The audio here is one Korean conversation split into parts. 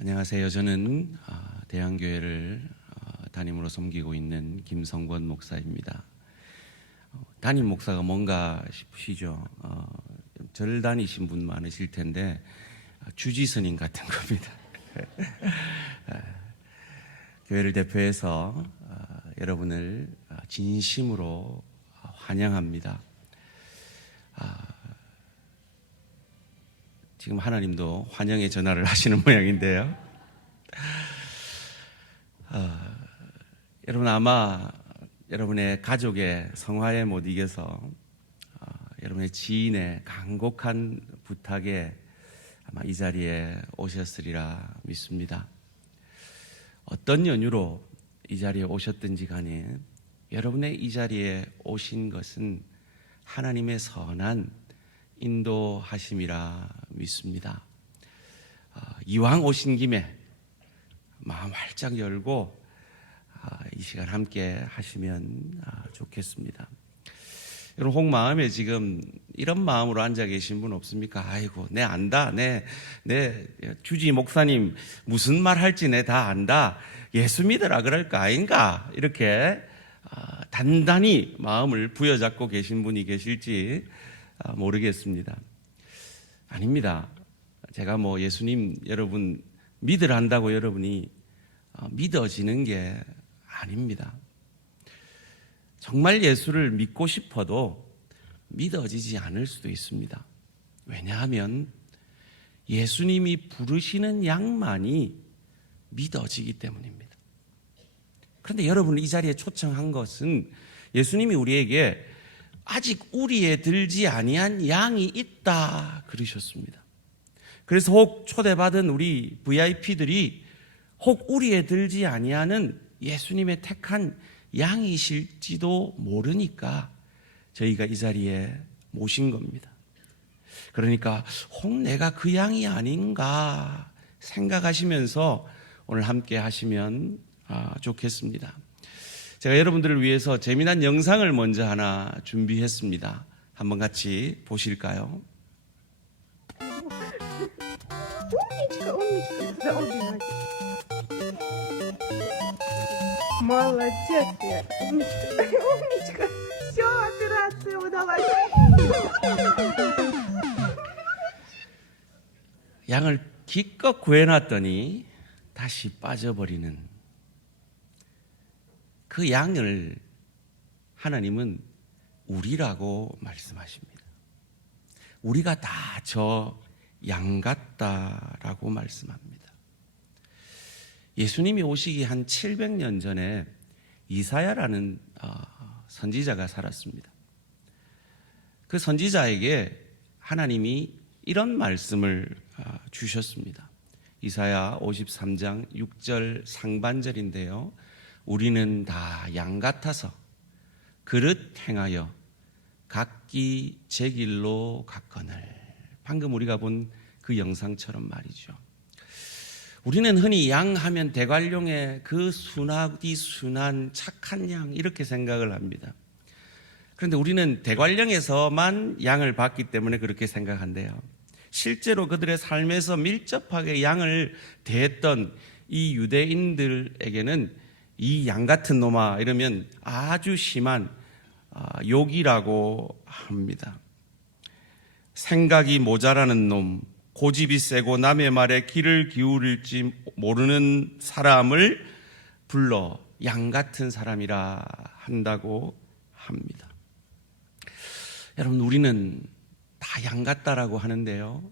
안녕하세요. 저는 대한교회를 담임으로 섬기고 있는 김성권 목사입니다. 담임 목사가 뭔가 싶으시죠? 절 다니신 분 많으실 텐데 주지스님 같은 겁니다. 교회를 대표해서 여러분을 진심으로 환영합니다. 지금 하나님도 환영의 전화를 하시는 모양인데요. 여러분 아마 여러분의 가족의 성화에 못 이겨서 여러분의 지인의 간곡한 부탁에 아마 이 자리에 오셨으리라 믿습니다. 어떤 연유로 이 자리에 오셨든지 간에 여러분의 이 자리에 오신 것은 하나님의 선한 인도하심이라 믿습니다. 이왕 오신 김에 마음 활짝 열고 이 시간 함께 하시면 좋겠습니다. 여러분 혹 마음에 지금 이런 마음으로 앉아 계신 분 없습니까? 아이고 내 안다, 내 주지 목사님 무슨 말 할지 내 다 안다, 예수 믿으라 그럴 거 아닌가, 이렇게 단단히 마음을 부여잡고 계신 분이 계실지 모르겠습니다. 아닙니다. 제가 예수님 여러분 믿으라 한다고 여러분이 믿어지는 게 아닙니다. 정말 예수를 믿고 싶어도 믿어지지 않을 수도 있습니다. 왜냐하면 예수님이 부르시는 양만이 믿어지기 때문입니다. 그런데 여러분을 이 자리에 초청한 것은 예수님이 우리에게 아직 우리에 들지 아니한 양이 있다 그러셨습니다. 그래서 혹 초대받은 우리 VIP들이 혹 우리에 들지 아니하는 예수님의 택한 양이실지도 모르니까 저희가 이 자리에 모신 겁니다. 그러니까 혹 내가 그 양이 아닌가 생각하시면서 오늘 함께 하시면 좋겠습니다. 제가 여러분들을 위해서 재미난 영상을 먼저 하나 준비했습니다. 한번 같이 보실까요? Умничка, умничка, да, обе. Молодец, Вера, умничка, умничка. Все, операция удалась. 양을 기껏 구해놨더니 다시 빠져버리는 그 양을 하나님은 우리라고 말씀하십니다. 우리가 다 저 양 같다라고 말씀합니다. 예수님이 오시기 한 700년 전에 이사야라는 선지자가 살았습니다. 그 선지자에게 하나님이 이런 말씀을 주셨습니다. 이사야 53장 6절 상반절인데요. 우리는 다 양 같아서 그릇 행하여 각기 제 길로 갔거늘. 방금 우리가 본 그 영상처럼 말이죠. 우리는 흔히 양 하면 대관령의 그 순하디 순한 착한 양 이렇게 생각을 합니다. 그런데 우리는 대관령에서만 양을 봤기 때문에 그렇게 생각한대요. 실제로 그들의 삶에서 밀접하게 양을 대했던 이 유대인들에게는 이 양 같은 놈아 이러면 아주 심한 욕이라고 합니다. 생각이 모자라는 놈, 고집이 세고 남의 말에 귀를 기울일지 모르는 사람을 불러 양 같은 사람이라 한다고 합니다. 여러분 우리는 다 양 같다라고 하는데요.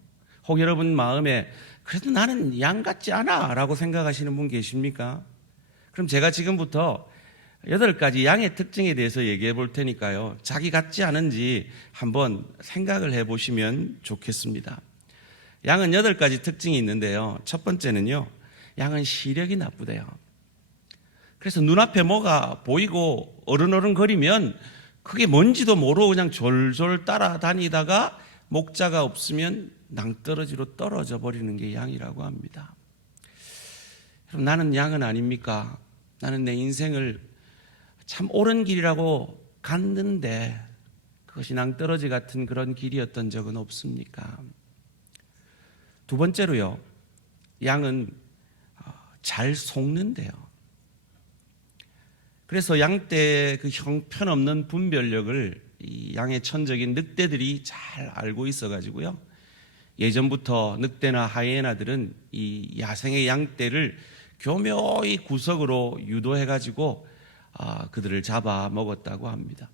혹 여러분 마음에 그래도 나는 양 같지 않아 라고 생각하시는 분 계십니까? 그럼 제가 지금부터 8가지 양의 특징에 대해서 얘기해 볼 테니까요. 자기 같지 않은지 한번 생각을 해 보시면 좋겠습니다. 양은 8가지 특징이 있는데요. 첫 번째는요. 양은 시력이 나쁘대요. 그래서 눈앞에 뭐가 보이고 어른어른거리면 그게 뭔지도 모르고 그냥 졸졸 따라다니다가 목자가 없으면 낭떠러지로 떨어져 버리는 게 양이라고 합니다. 그럼 나는 양은 아닙니까? 나는 내 인생을 참 옳은 길이라고 갔는데 그것이 낭떠러지 같은 그런 길이었던 적은 없습니까? 두 번째로요. 양은 잘 속는데요. 그래서 양떼의 그 형편없는 분별력을 이 양의 천적인 늑대들이 잘 알고 있어가지고요. 예전부터 늑대나 하이에나들은 이 야생의 양떼를 교묘히 구석으로 유도해가지고 그들을 잡아 먹었다고 합니다.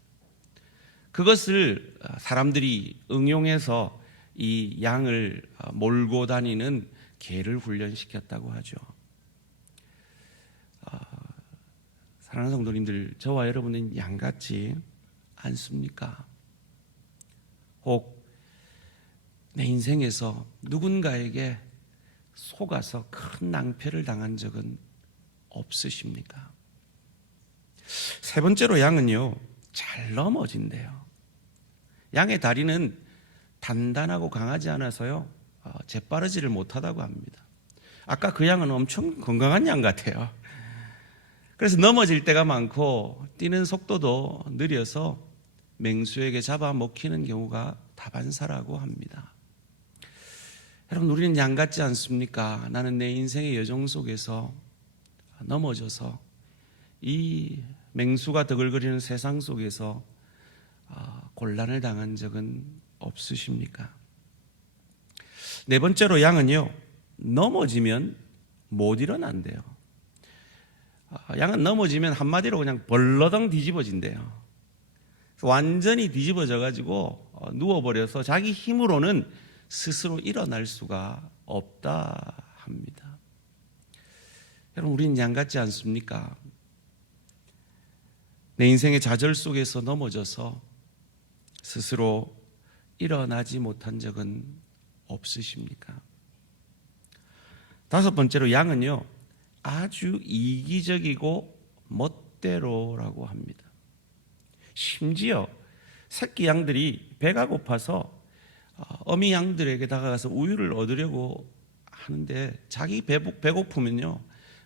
그것을 사람들이 응용해서 이 양을 몰고 다니는 개를 훈련시켰다고 하죠. 사랑하는 성도님들, 저와 여러분은 양 같지 않습니까? 혹 내 인생에서 누군가에게 속아서 큰 낭패를 당한 적은 없으십니까? 세 번째로 양은요, 잘 넘어진대요. 양의 다리는 단단하고 강하지 않아서요, 재빠르지를 못하다고 합니다. 아까 그 양은 엄청 건강한 양 같아요. 그래서 넘어질 때가 많고 뛰는 속도도 느려서 맹수에게 잡아먹히는 경우가 다반사라고 합니다. 여러분, 우리는 양 같지 않습니까? 나는 내 인생의 여정 속에서 넘어져서 이 맹수가 더글거리는 세상 속에서 곤란을 당한 적은 없으십니까? 네 번째로 양은요, 넘어지면 못 일어난대요. 양은 넘어지면 한마디로 그냥 벌러덩 뒤집어진대요. 완전히 뒤집어져 가지고 누워버려서 자기 힘으로는 스스로 일어날 수가 없다 합니다. 여러분, 우리는 양 같지 않습니까? 내 인생의 좌절 속에서 넘어져서 스스로 일어나지 못한 적은 없으십니까? 다섯 번째로 양은요, 아주 이기적이고 멋대로라고 합니다. 심지어 새끼 양들이 배가 고파서 어미 양들에게 다가가서 우유를 얻으려고 하는데 자기 배고프면요,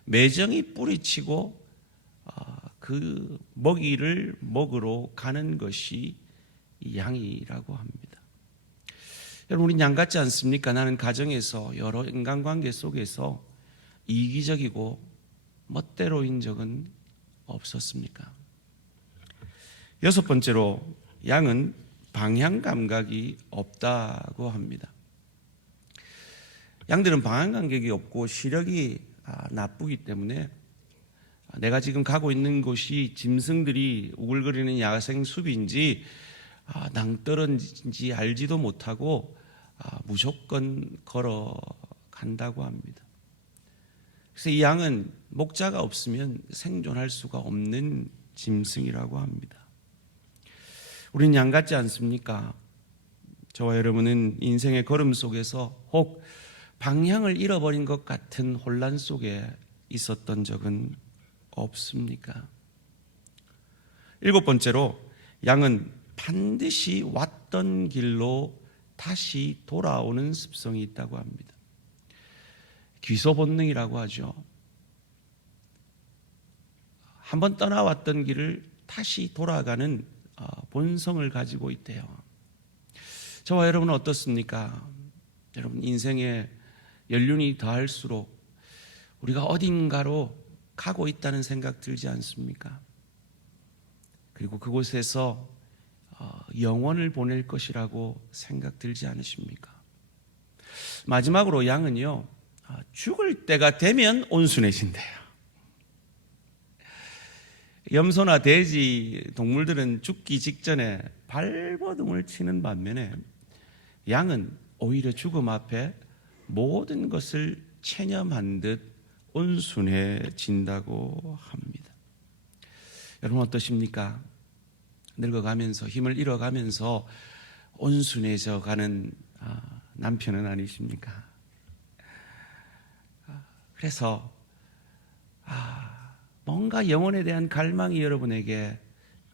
매정히 뿌리치고 그 먹이를 먹으러 가는 것이 양이라고 합니다. 여러분, 우린 양 같지 않습니까? 나는 가정에서 여러 인간관계 속에서 이기적이고 멋대로인 적은 없었습니까? 여섯 번째로 양은 방향 감각이 없다고 합니다. 양들은 방향 감각이 없고 시력이 나쁘기 때문에 내가 지금 가고 있는 곳이 짐승들이 우글거리는 야생 숲인지 낭떠러지인지 알지도 못하고 무조건 걸어간다고 합니다. 그래서 이 양은 목자가 없으면 생존할 수가 없는 짐승이라고 합니다. 우린 양 같지 않습니까? 저와 여러분은 인생의 걸음 속에서 혹 방향을 잃어버린 것 같은 혼란 속에 있었던 적은 없습니까? 일곱 번째로 양은 반드시 왔던 길로 다시 돌아오는 습성이 있다고 합니다. 귀소 본능이라고 하죠. 한번 떠나왔던 길을 다시 돌아가는 본성을 가지고 있대요. 저와 여러분은 어떻습니까? 여러분, 인생에 연륜이 더할수록 우리가 어딘가로 가고 있다는 생각 들지 않습니까? 그리고 그곳에서 영원을 보낼 것이라고 생각 들지 않으십니까? 마지막으로 양은요, 죽을 때가 되면 온순해진대요. 염소나 돼지 동물들은 죽기 직전에 발버둥을 치는 반면에 양은 오히려 죽음 앞에 모든 것을 체념한 듯 온순해진다고 합니다. 여러분, 어떠십니까? 늙어가면서 힘을 잃어가면서 온순해져 가는 남편은 아니십니까? 그래서 뭔가 영혼에 대한 갈망이 여러분에게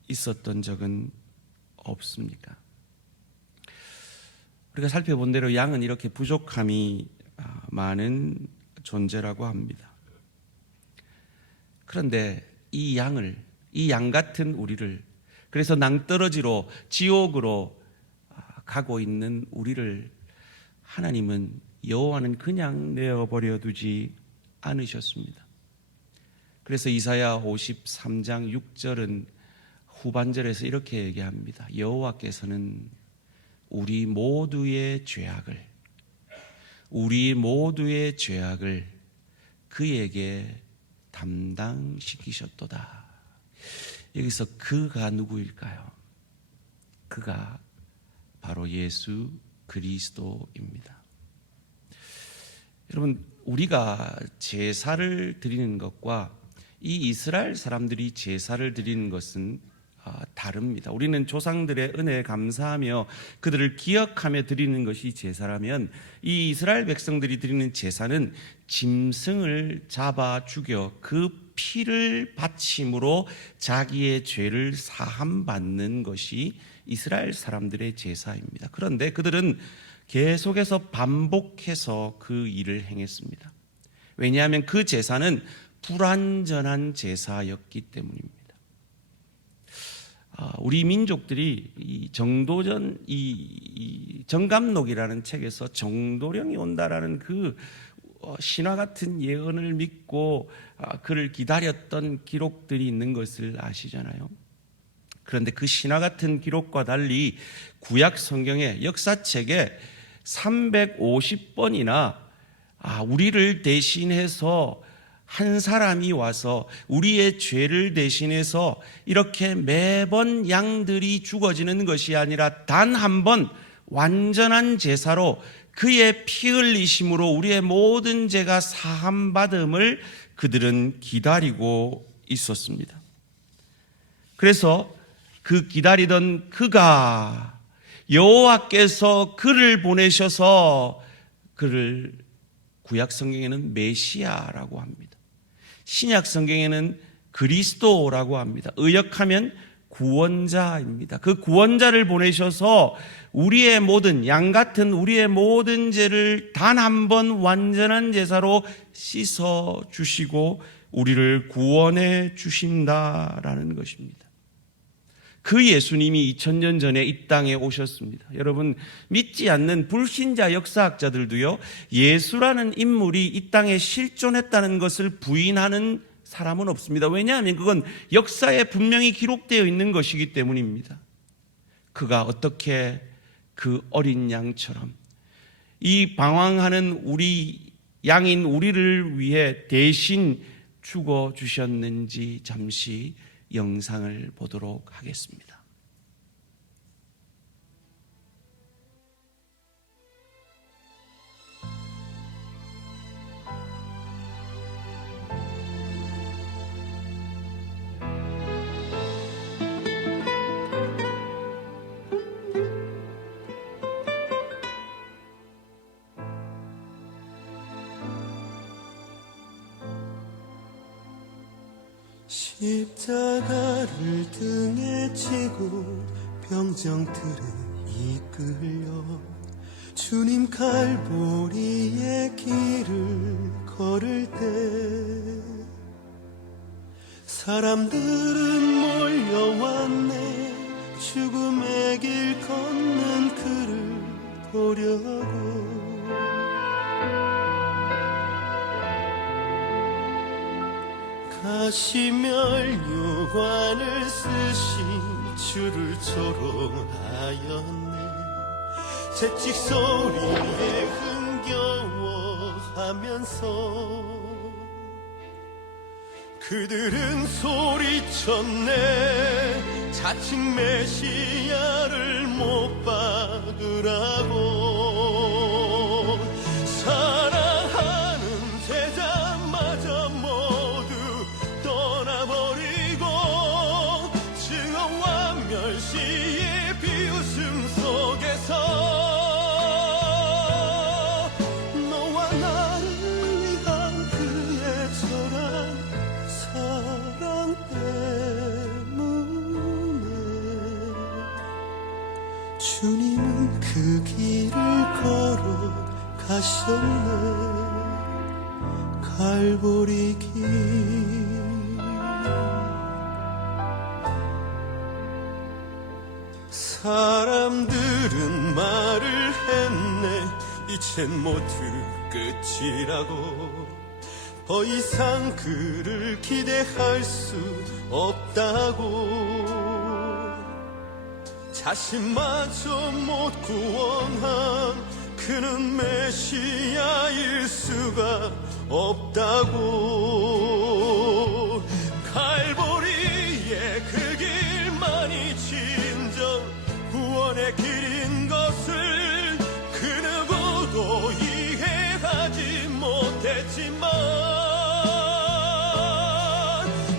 있었던 적은 없습니까? 우리가 살펴본 대로 양은 이렇게 부족함이 많은 존재라고 합니다. 그런데 이 양 같은 우리를, 그래서 낭떠러지로 지옥으로 가고 있는 우리를 하나님은, 여호와는 그냥 내어버려 두지 않으셨습니다. 그래서 이사야 53장 6절은 후반절에서 이렇게 얘기합니다. 여호와께서는 우리 모두의 죄악을 그에게 담당시키셨도다. 여기서 그가 누구일까요? 그가 바로 예수 그리스도입니다. 여러분, 우리가 제사를 드리는 것과 이 이스라엘 사람들이 제사를 드리는 것은 다릅니다. 우리는 조상들의 은혜에 감사하며 그들을 기억하며 드리는 것이 제사라면, 이 이스라엘 백성들이 드리는 제사는 짐승을 잡아 죽여 그 피를 바침으로 자기의 죄를 사함받는 것이 이스라엘 사람들의 제사입니다. 그런데 그들은 계속해서 반복해서 그 일을 행했습니다. 왜냐하면 그 제사는 불완전한 제사였기 때문입니다. 우리 민족들이 이 정도전 이 정감록이라는 책에서 정도령이 온다라는 그 신화 같은 예언을 믿고 그를 기다렸던 기록들이 있는 것을 아시잖아요. 그런데 그 신화 같은 기록과 달리 구약 성경의 역사책에 350번이나 우리를 대신해서 한 사람이 와서 우리의 죄를 대신해서 이렇게 매번 양들이 죽어지는 것이 아니라 단 한 번 완전한 제사로 그의 피 흘리심으로 우리의 모든 죄가 사함받음을 그들은 기다리고 있었습니다. 그래서 그 기다리던 그가, 여호와께서 그를 보내셔서 그를 구약 성경에는 메시아라고 합니다. 신약 성경에는 그리스도라고 합니다. 의역하면 구원자입니다. 그 구원자를 보내셔서 우리의 모든, 양 같은 우리의 모든 죄를 단 한 번 완전한 제사로 씻어 주시고 우리를 구원해 주신다라는 것입니다. 그 예수님이 2000년 전에 이 땅에 오셨습니다. 여러분, 믿지 않는 불신자 역사학자들도요, 예수라는 인물이 이 땅에 실존했다는 것을 부인하는 사람은 없습니다. 왜냐하면 그건 역사에 분명히 기록되어 있는 것이기 때문입니다. 그가 어떻게 그 어린 양처럼 이 방황하는 우리 양인 우리를 위해 대신 죽어 주셨는지 잠시 영상을 보도록 하겠습니다. 십자가를 등에 지고 병정들을 이끌려 주님 갈보리의 길을 걸을 때 사람들은 몰려왔네. 죽음의 길 걷는 그를 보려고. 가시멸 유관을 쓰신 주를 조롱하였네. 채찍 소리에 흥겨워하면서 그들은 소리쳤네. 자칭 메시아를 못 박으라고. 사랑하는 제자마저 모두 떠나버리고 증오와 멸시의 비웃음 속에서 너와 나를 위한 그의 절한 사랑 때문에 주님은 그 길을 걸어 가셨네. 갈보리 길. 사람들은 말을 했네. 이젠 모두 끝이라고. 더 이상 그를 기대할 수 없다고 자신마저 못 구원한 그는 메시아일 수가 없다고 갈보리의 그 길만이 진정 구원의 길인 것을 그 누구도 이해하지 못했지만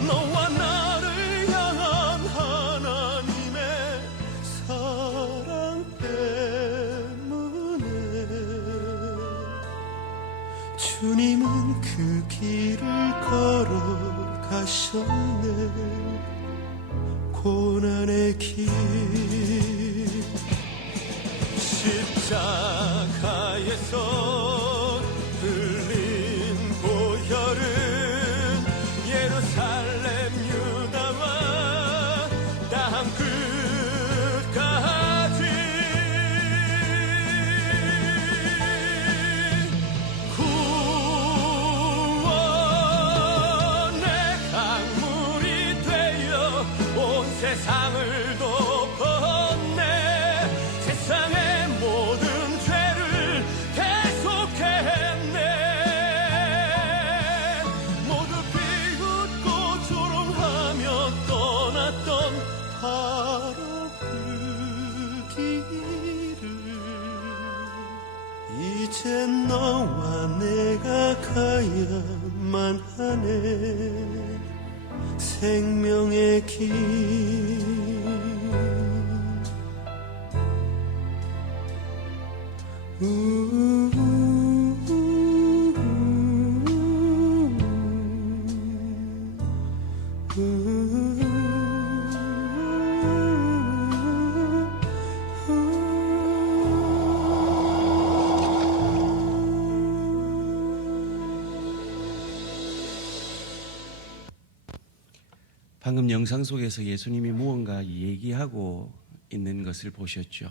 너와 나를 향한 하나님의 사랑 때문에 주님은 그 길을 걸어가셨네 고난의 길 십자가에서 흘린 보혈은 예루살렘 유다와 땅 끝까지 구원의 강물이 되어 온 세상을 덮었네 세상의 모든 죄를 대속했네 모두 비웃고 조롱하며 떠났던 바로 그 길을 이제 너와 내가 가야만 하네 생명의 길 방금 영상 속에서 예수님이 무언가 얘기하고 있는 것을 보셨죠.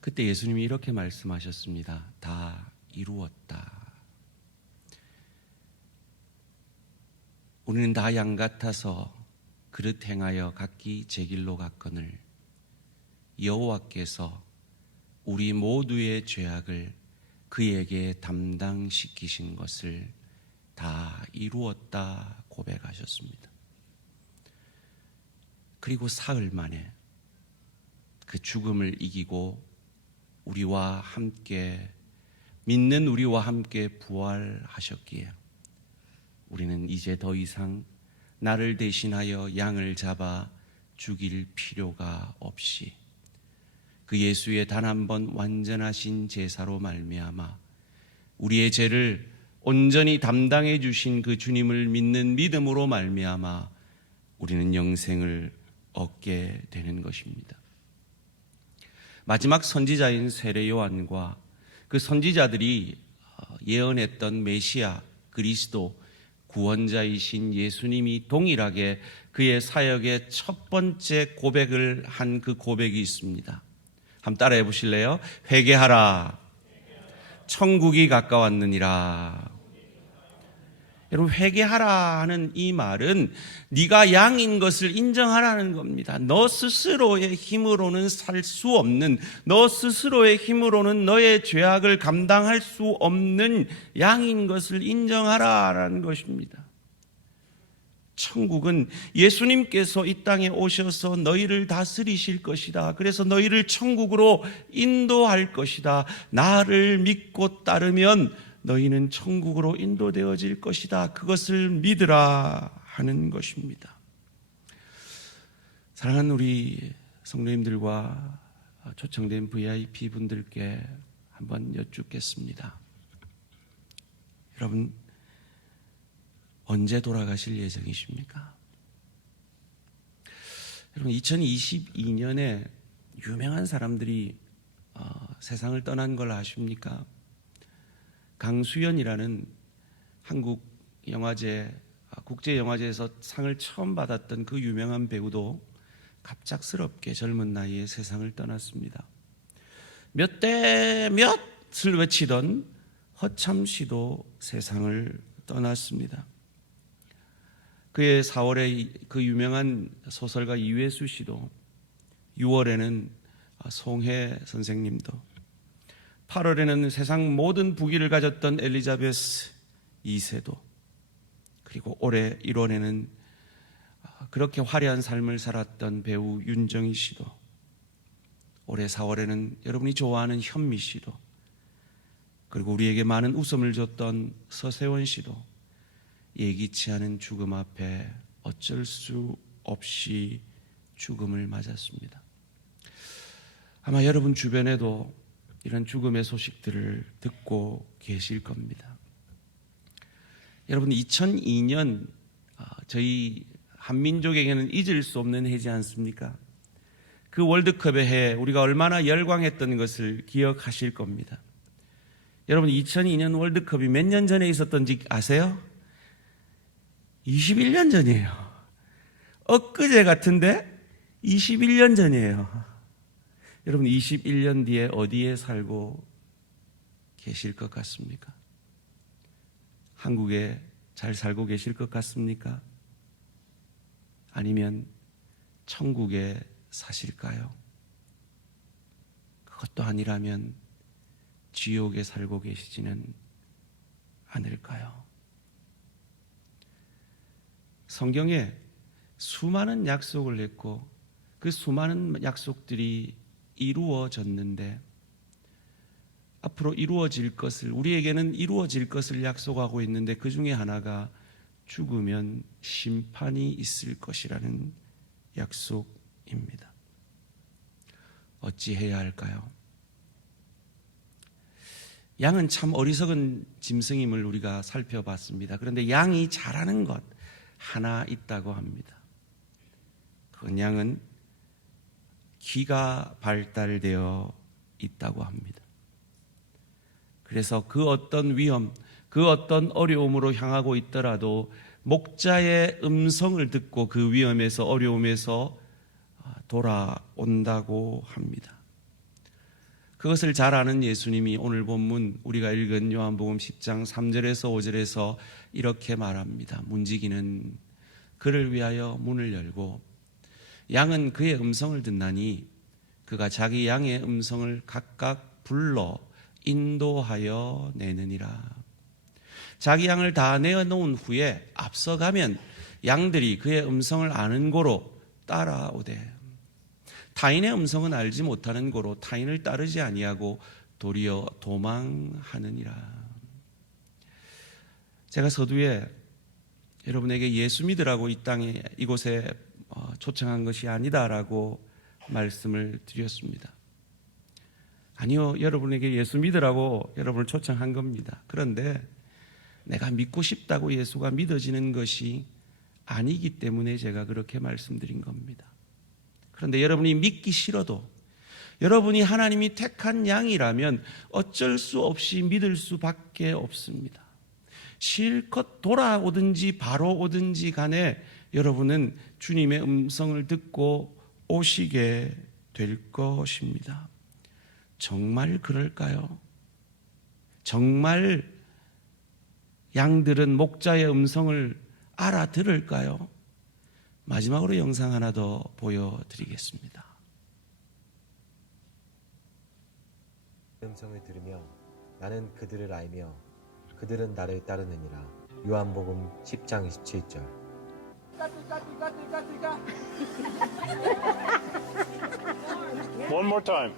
그때 예수님이 이렇게 말씀하셨습니다. 다 이루었다. 우리는 다 양 같아서 그릇 행하여 각기 제 길로 갔거늘 여호와께서 우리 모두의 죄악을 그에게 담당시키신 것을 다 이루었다 고백하셨습니다. 그리고 사흘 만에 그 죽음을 이기고 우리와 함께 믿는 우리와 함께 부활하셨기에 우리는 이제 더 이상 나를 대신하여 양을 잡아 죽일 필요가 없이 그 예수의 단 한 번 완전하신 제사로 말미암아 우리의 죄를 온전히 담당해 주신 그 주님을 믿는 믿음으로 말미암아 우리는 영생을 얻게 되는 것입니다. 마지막 선지자인 세례 요한과 그 선지자들이 예언했던 메시아 그리스도 구원자이신 예수님이 동일하게 그의 사역의 첫 번째 고백을 한 그 고백이 있습니다. 한번 따라해 보실래요? 회개하라 천국이 가까웠느니라. 여러분, 회개하라 하는 이 말은 네가 양인 것을 인정하라는 겁니다. 너 스스로의 힘으로는 살 수 없는, 너 스스로의 힘으로는 너의 죄악을 감당할 수 없는 양인 것을 인정하라라는 것입니다. 천국은 예수님께서 이 땅에 오셔서 너희를 다스리실 것이다. 그래서 너희를 천국으로 인도할 것이다. 나를 믿고 따르면 너희는 천국으로 인도되어질 것이다. 그것을 믿으라 하는 것입니다. 사랑하는 우리 성도님들과 초청된 VIP 분들께 한번 여쭙겠습니다. 여러분, 언제 돌아가실 예정이십니까? 여러분, 2022년에 유명한 사람들이 세상을 떠난 걸 아십니까? 강수연이라는 한국 영화제, 국제영화제에서 상을 처음 받았던 그 유명한 배우도 갑작스럽게 젊은 나이에 세상을 떠났습니다. 몇 대 몇을 외치던 허참 씨도 세상을 떠났습니다. 그의 4월에 그 유명한 소설가 이회수 씨도, 6월에는 송해 선생님도, 8월에는 세상 모든 부귀를 가졌던 엘리자베스 2세도, 그리고 올해 1월에는 그렇게 화려한 삶을 살았던 배우 윤정희 씨도, 올해 4월에는 여러분이 좋아하는 현미 씨도, 그리고 우리에게 많은 웃음을 줬던 서세원 씨도 예기치 않은 죽음 앞에 어쩔 수 없이 죽음을 맞았습니다. 아마 여러분 주변에도 이런 죽음의 소식들을 듣고 계실 겁니다. 여러분, 2002년 저희 한민족에게는 잊을 수 없는 해지 않습니까? 그 월드컵의 해 우리가 얼마나 열광했던 것을 기억하실 겁니다. 여러분, 2002년 월드컵이 몇 년 전에 있었던지 아세요? 21년 전이에요. 엊그제 같은데 21년 전이에요. 여러분, 21년 뒤에 어디에 살고 계실 것 같습니까? 한국에 잘 살고 계실 것 같습니까? 아니면 천국에 사실까요? 그것도 아니라면 지옥에 살고 계시지는 않을까요? 성경에 수많은 약속을 했고 그 수많은 약속들이 이루어졌는데, 앞으로 이루어질 것을, 우리에게는 이루어질 것을 약속하고 있는데 그 중에 하나가 죽으면 심판이 있을 것이라는 약속입니다. 어찌해야 할까요? 양은 참 어리석은 짐승임을 우리가 살펴봤습니다. 그런데 양이 잘하는 것 하나 있다고 합니다. 그 양은 귀가 발달되어 있다고 합니다. 그래서 그 어떤 위험, 그 어떤 어려움으로 향하고 있더라도 목자의 음성을 듣고 그 위험에서, 어려움에서 돌아온다고 합니다. 그것을 잘 아는 예수님이 오늘 본문 우리가 읽은 요한복음 10장 3절에서 5절에서 이렇게 말합니다. 문지기는 그를 위하여 문을 열고 양은 그의 음성을 듣나니 그가 자기 양의 음성을 각각 불러 인도하여 내느니라. 자기 양을 다 내어놓은 후에 앞서가면 양들이 그의 음성을 아는 고로 따라오되 타인의 음성은 알지 못하는 고로 타인을 따르지 아니하고 도리어 도망하느니라. 제가 서두에 여러분에게 예수 믿으라고 이 땅에 이곳에 초청한 것이 아니다라고 말씀을 드렸습니다. 아니요, 여러분에게 예수 믿으라고 여러분을 초청한 겁니다. 그런데 내가 믿고 싶다고 예수가 믿어지는 것이 아니기 때문에 제가 그렇게 말씀드린 겁니다. 그런데 여러분이 믿기 싫어도, 여러분이 하나님이 택한 양이라면 어쩔 수 없이 믿을 수밖에 없습니다. 실컷 돌아오든지 바로 오든지 간에 여러분은 주님의 음성을 듣고 오시게 될 것입니다. 정말 그럴까요? 정말 양들은 목자의 음성을 알아들을까요? 마지막으로 영상 하나 더 보여드리겠습니다. 음성을 들으며 나는 그들을 알며 그들은 나를 따르느니라. 요한복음 10장 27절. One more time.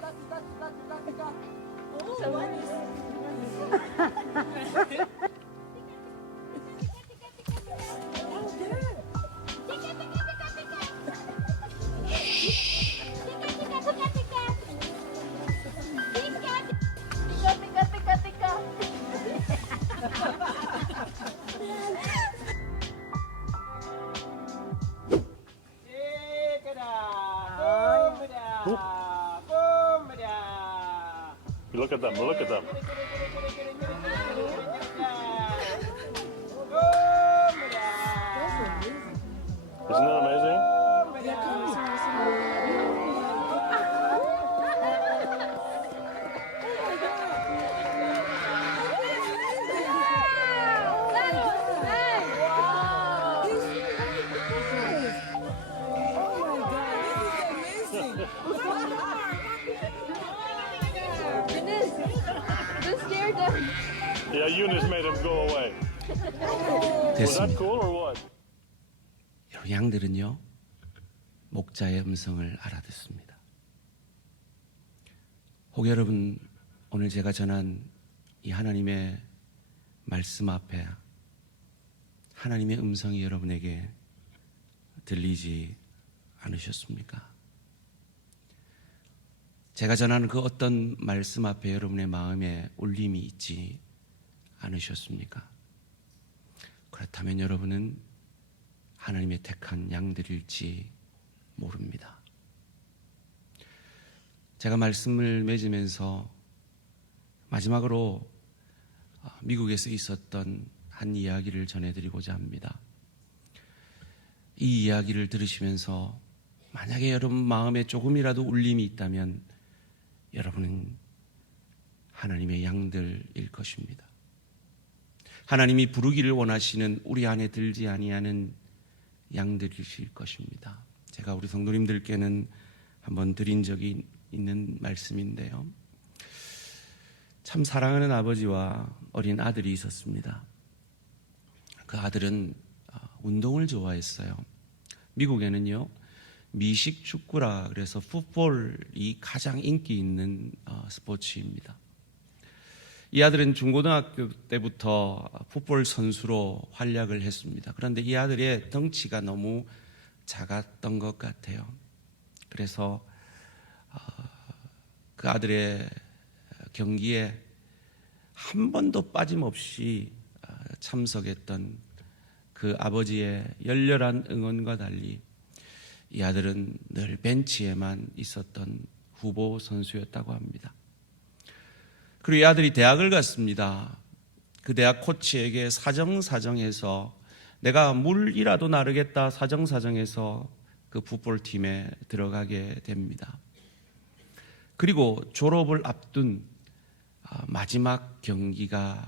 Look at them, look at them. Isn't that amazing? Eunice made him go away. Was that 됐습니다. cool or what? 여러분, 양들은요 목자의 음성을 알아듣습니다. 혹 여러분, 오늘 제가 전한 이 하나님의 말씀 앞에 하나님의 음성이 여러분에게 들리지 않으셨습니까? 제가 전하는 그 어떤 말씀 앞에 여러분의 마음에 울림이 있지 않으셨습니까? 그렇다면 여러분은 하나님의 택한 양들일지 모릅니다. 제가 말씀을 맺으면서 마지막으로 미국에서 있었던 한 이야기를 전해드리고자 합니다. 이 이야기를 들으시면서 만약에 여러분 마음에 조금이라도 울림이 있다면 여러분은 하나님의 양들일 것입니다. 하나님이 부르기를 원하시는 우리 안에 들지 아니하는 양들이실 것입니다. 제가 우리 성도님들께는 한번 드린 적이 있는 말씀인데요. 참 사랑하는 아버지와 어린 아들이 있었습니다. 그 아들은 운동을 좋아했어요. 미국에는요 미식 축구라 그래서 풋볼이 가장 인기 있는 스포츠입니다. 이 아들은 중고등학교 때부터 풋볼 선수로 활약을 했습니다. 그런데 이 아들의 덩치가 너무 작았던 것 같아요. 그래서 그 아들의 경기에 한 번도 빠짐없이 참석했던 그 아버지의 열렬한 응원과 달리 이 아들은 늘 벤치에만 있었던 후보 선수였다고 합니다. 그리고 이 아들이 대학을 갔습니다. 그 대학 코치에게 사정사정해서 내가 물이라도 나르겠다 사정사정해서 그 풋볼팀에 들어가게 됩니다. 그리고 졸업을 앞둔 마지막 경기가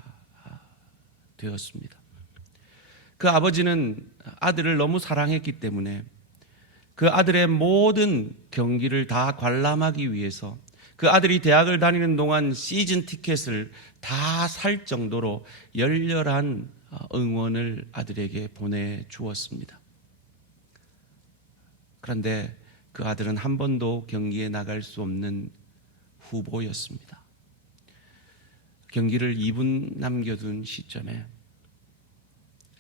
되었습니다. 그 아버지는 아들을 너무 사랑했기 때문에 그 아들의 모든 경기를 다 관람하기 위해서 그 아들이 대학을 다니는 동안 시즌 티켓을 다 살 정도로 열렬한 응원을 아들에게 보내주었습니다. 그런데 그 아들은 한 번도 경기에 나갈 수 없는 후보였습니다. 경기를 2분 남겨둔 시점에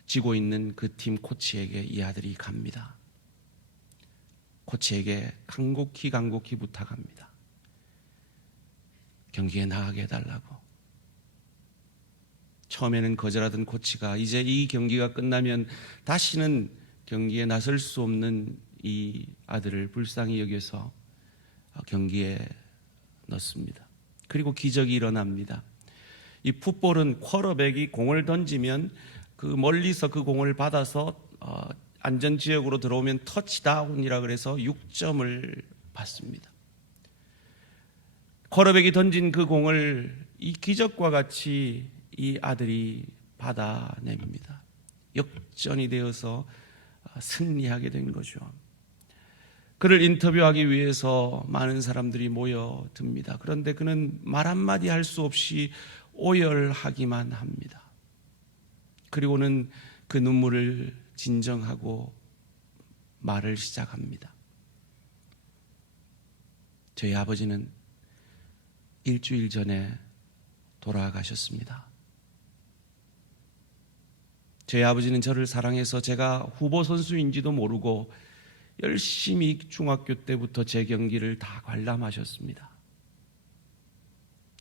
지고 있는 그 팀 코치에게 이 아들이 갑니다. 코치에게 간곡히 부탁합니다. 경기에 나가게 해달라고. 처음에는 거절하던 코치가 이제 이 경기가 끝나면 다시는 경기에 나설 수 없는 이 아들을 불쌍히 여겨서 경기에 넣습니다. 그리고 기적이 일어납니다. 이 풋볼은 쿼터백이 공을 던지면 그 멀리서 그 공을 받아서 안전지역으로 들어오면 터치다운이라 그래서 6점을 받습니다. 쿼터백이 던진 그 공을 이 기적과 같이 이 아들이 받아냅니다. 역전이 되어서 승리하게 된 거죠. 그를 인터뷰하기 위해서 많은 사람들이 모여듭니다. 그런데 그는 말 한마디 할 수 없이 오열하기만 합니다. 그리고는 그 눈물을 진정하고 말을 시작합니다. 저희 아버지는 일주일 전에 돌아가셨습니다. 저희 아버지는 저를 사랑해서 제가 후보 선수인지도 모르고 열심히 중학교 때부터 제 경기를 다 관람하셨습니다.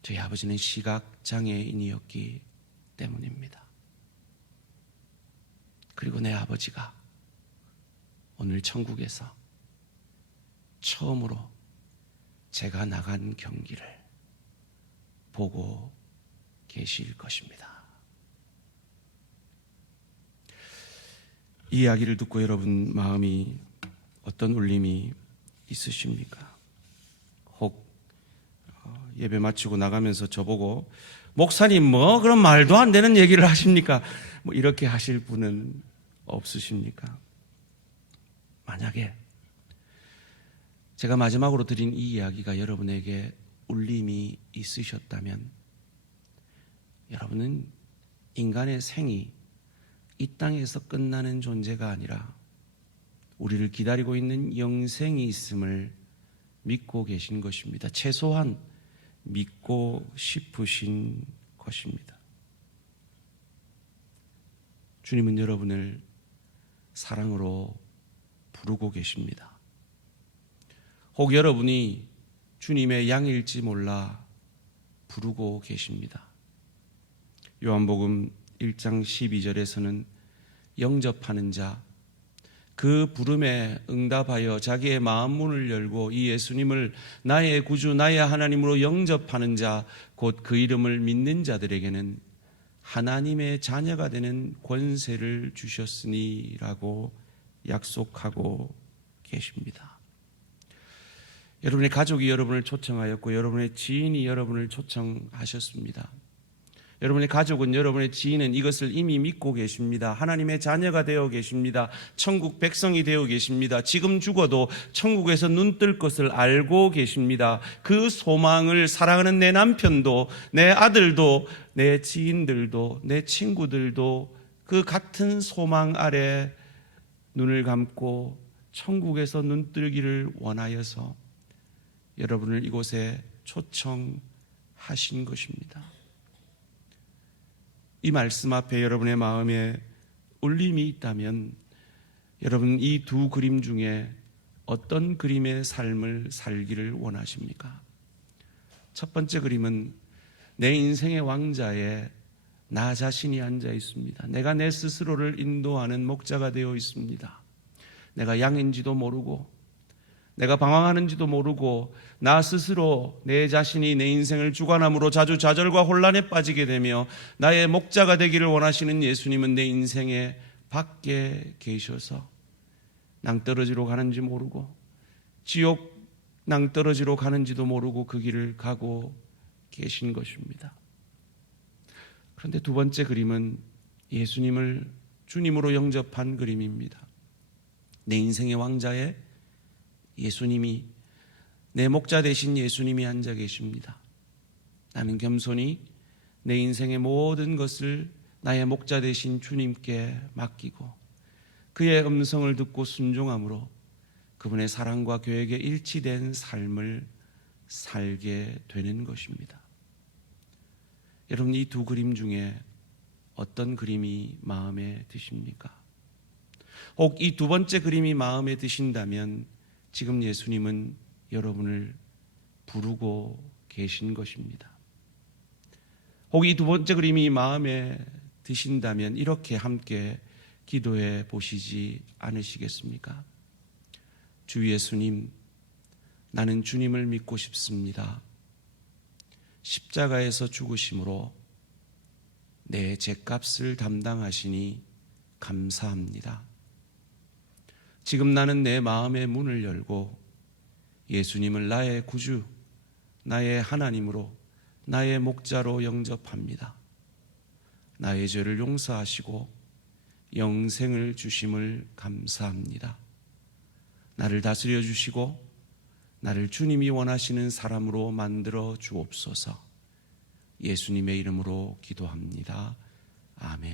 저희 아버지는 시각장애인이었기 때문입니다. 그리고 내 아버지가 오늘 천국에서 처음으로 제가 나간 경기를 보고 계실 것입니다. 이 이야기를 듣고 여러분 마음이 어떤 울림이 있으십니까? 혹 예배 마치고 나가면서 저보고 목사님 뭐 그런 말도 안 되는 얘기를 하십니까? 뭐 이렇게 하실 분은 없으십니까? 만약에 제가 마지막으로 드린 이 이야기가 여러분에게 울림이 있으셨다면 여러분은 인간의 생이 이 땅에서 끝나는 존재가 아니라 우리를 기다리고 있는 영생이 있음을 믿고 계신 것입니다. 최소한 믿고 싶으신 것입니다. 주님은 여러분을 사랑으로 부르고 계십니다. 혹 여러분이 주님의 양일지 몰라 부르고 계십니다. 요한복음 1장 12절에서는 영접하는 자, 그 부름에 응답하여 자기의 마음 문을 열고 이 예수님을 나의 구주, 나의 하나님으로 영접하는 자, 곧 그 이름을 믿는 자들에게는 하나님의 자녀가 되는 권세를 주셨으니라고 약속하고 계십니다. 여러분의 가족이 여러분을 초청하였고 여러분의 지인이 여러분을 초청하셨습니다. 여러분의 가족은, 여러분의 지인은 이것을 이미 믿고 계십니다. 하나님의 자녀가 되어 계십니다. 천국 백성이 되어 계십니다. 지금 죽어도 천국에서 눈 뜰 것을 알고 계십니다. 그 소망을 사랑하는 내 남편도, 내 아들도, 내 지인들도, 내 친구들도 그 같은 소망 아래 눈을 감고 천국에서 눈 뜨기를 원하여서 여러분을 이곳에 초청하신 것입니다. 이 말씀 앞에 여러분의 마음에 울림이 있다면 여러분 이 두 그림 중에 어떤 그림의 삶을 살기를 원하십니까? 첫 번째 그림은 내 인생의 왕자에 나 자신이 앉아 있습니다. 내가 내 스스로를 인도하는 목자가 되어 있습니다. 내가 양인지도 모르고 내가 방황하는지도 모르고 나 스스로 내 자신이 내 인생을 주관함으로 자주 좌절과 혼란에 빠지게 되며 나의 목자가 되기를 원하시는 예수님은 내 인생의 밖에 계셔서 낭떠러지로 가는지 모르고 지옥 낭떠러지로 가는지도 모르고 그 길을 가고 계신 것입니다. 그런데 두 번째 그림은 예수님을 주님으로 영접한 그림입니다. 내 인생의 왕자에 예수님이, 내 목자 되신 예수님이 앉아 계십니다. 나는 겸손히 내 인생의 모든 것을 나의 목자 되신 주님께 맡기고 그의 음성을 듣고 순종함으로 그분의 사랑과 계획에 일치된 삶을 살게 되는 것입니다. 여러분, 이 두 그림 중에 어떤 그림이 마음에 드십니까? 혹 이 두 번째 그림이 마음에 드신다면 지금 예수님은 여러분을 부르고 계신 것입니다. 혹 이 두 번째 그림이 마음에 드신다면 이렇게 함께 기도해 보시지 않으시겠습니까? 주 예수님, 나는 주님을 믿고 싶습니다. 십자가에서 죽으심으로 내 죄값을 담당하시니 감사합니다. 지금 나는 내 마음의 문을 열고 예수님을 나의 구주, 나의 하나님으로, 나의 목자로 영접합니다. 나의 죄를 용서하시고 영생을 주심을 감사합니다. 나를 다스려 주시고 나를 주님이 원하시는 사람으로 만들어 주옵소서. 예수님의 이름으로 기도합니다. 아멘.